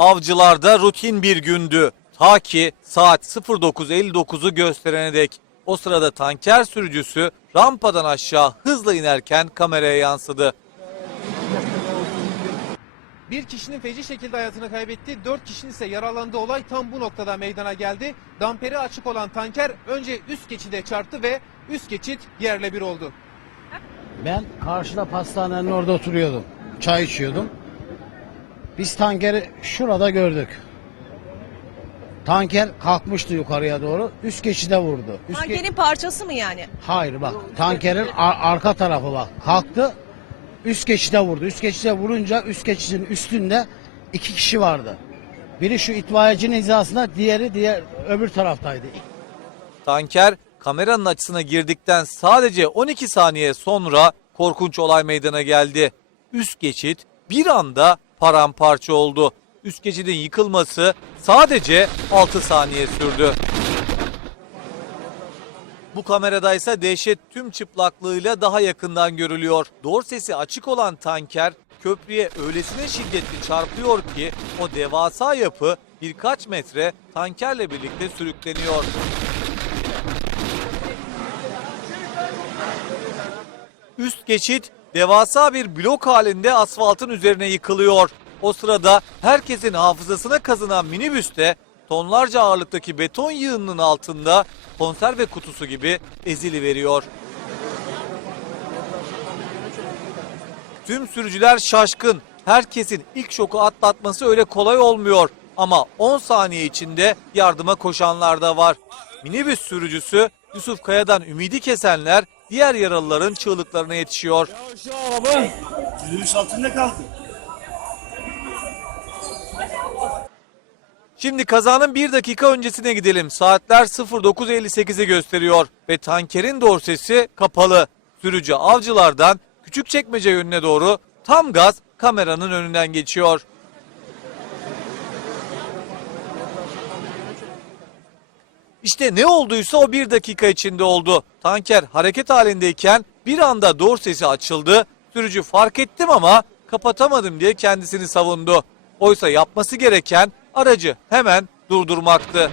Avcılarda rutin bir gündü. Ta ki saat 09.59'u gösterene dek. O sırada tanker sürücüsü rampadan aşağı hızla inerken kameraya yansıdı. Bir kişinin feci şekilde hayatını kaybetti, dört kişinin ise yaralandığı olay tam bu noktada meydana geldi. Damperi açık olan tanker önce üst geçide çarptı ve üst geçit yerle bir oldu. Ben karşıda pastanenin orada oturuyordum. Çay içiyordum. Biz tankeri şurada gördük. Tanker kalkmıştı yukarıya doğru. Üst geçide vurdu. Üst ge- Tankerin parçası mı yani? Hayır bak tankerin ar- arka tarafı bak. Kalktı. Üst geçide vurdu. Üst geçide vurunca üst geçidin üstünde iki kişi vardı. Biri şu itfaiyecinin hizasında, diğeri diğer öbür taraftaydı. Tanker kameranın açısına girdikten sadece 12 saniye sonra korkunç olay meydana geldi. Üst geçit bir anda paramparça oldu. Üst geçidin yıkılması sadece 6 saniye sürdü. Bu kamerada ise dehşet tüm çıplaklığıyla daha yakından görülüyor. Dorsesi açık olan tanker köprüye öylesine şiddetli çarpıyor ki o devasa yapı birkaç metre tankerle birlikte sürükleniyor. Üst geçit devasa bir blok halinde asfaltın üzerine yıkılıyor. O sırada herkesin hafızasına kazınan minibüste tonlarca ağırlıktaki beton yığınının altında konserve kutusu gibi ezili veriyor. Tüm sürücüler şaşkın. Herkesin ilk şoku atlatması öyle kolay olmuyor. Ama 10 saniye içinde yardıma koşanlar da var. Minibüs sürücüsü Yusuf Kaya'dan ümidi kesenler diğer yaralıların çığlıklarına yetişiyor. Şu araba minibüs altında kaldı. Şimdi kazanın bir dakika öncesine gidelim. Saatler 09.58'i gösteriyor ve tankerin dorsesi kapalı. Sürücü avcılardan Küçükçekmece yönüne doğru tam gaz kameranın önünden geçiyor. İşte ne olduysa o bir dakika içinde oldu. Tanker hareket halindeyken bir anda dorsesi açıldı. Sürücü fark ettim ama kapatamadım diye kendisini savundu. Oysa yapması gereken aracı hemen durdurmaktı.